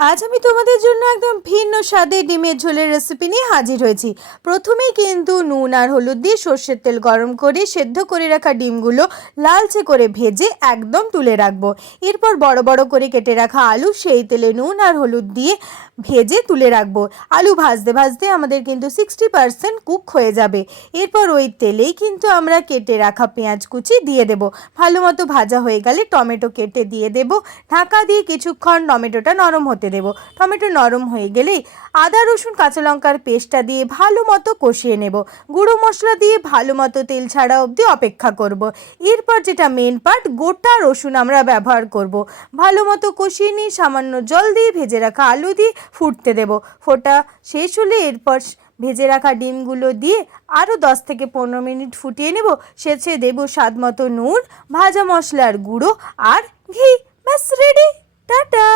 আজ আমি তোমাদের জন্য একদম ভিন্ন স্বাদে ডিমের ঝোলের রেসিপি নিয়ে হাজির হয়েছি। প্রথমেই কিন্তু নুন আর হলুদ দিয়ে সর্ষের তেল গরম করে সেদ্ধ করে রাখা ডিমগুলো লালচে করে ভেজে একদম তুলে রাখবো। এরপর বড় বড় করে কেটে রাখা আলু সেই তেলে নুন আর হলুদ দিয়ে ভেজে তুলে রাখবো। আলু ভাজতে ভাজতে আমাদের কিন্তু 60% কুক হয়ে যাবে। এরপর ওই তেলেই কিন্তু আমরা কেটে রাখা পেঁয়াজ কুচি দিয়ে দেব। ভালো মতো ভাজা হয়ে গেলে টমেটো কেটে দিয়ে দেব। ঢাকা দিয়ে কিছুক্ষণ টমেটোটা নরম হতে দেব। টমেটো নরম হয়ে গেলেই আদা রসুন কাঁচা লঙ্কার পেস্টটা দিয়ে ভালো মতো কষিয়ে নেব। গুঁড়ো মশলা দিয়ে ভালো মতো তেল ছাড়া অবধি অপেক্ষা করব। এরপর যেটা মেন পার্ট, গোটা রসুন আমরা ব্যবহার করব। ভালো মতো কষিয়ে নিয়ে সামান্য জল দিয়ে ভেজে রাখা আলু দিয়ে ফুটতে দেব। ফোটা শেষ হলে এরপর ভেজে রাখা ডিমগুলো দিয়ে আরও 10 থেকে 15 মিনিট ফুটিয়ে নেব। শেষে দেব স্বাদ মতো নুন, ভাজা মশলার গুঁড়ো আর ঘি। ব্যাস রেডি। টাটা।